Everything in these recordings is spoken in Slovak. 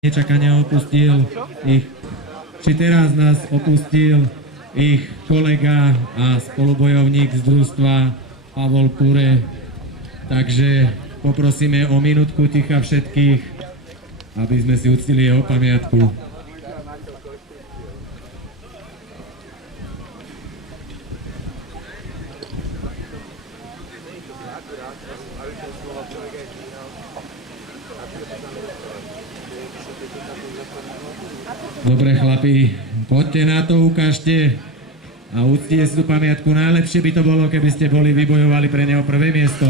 nečakane opustil ich, či teraz nás opustil ich kolega a spolubojovník z družstva Pavol Pure. Takže poprosíme o minútku ticha všetkých, aby sme si uctili jeho pamiatku. Dobre chlapi, poďte na to, ukážte a uctite si tú pamiatku. Najlepšie by to bolo, keby ste boli vybojovali pre neho prvé miesto.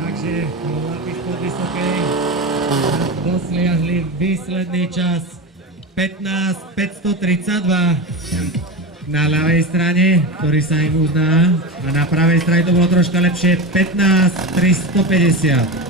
Takže chlapi spod Vysokej dosiahli výsledný čas 15.532 na ľavej strane, ktorý sa im uzná, a na pravej strane to bolo troška lepšie, 15.350.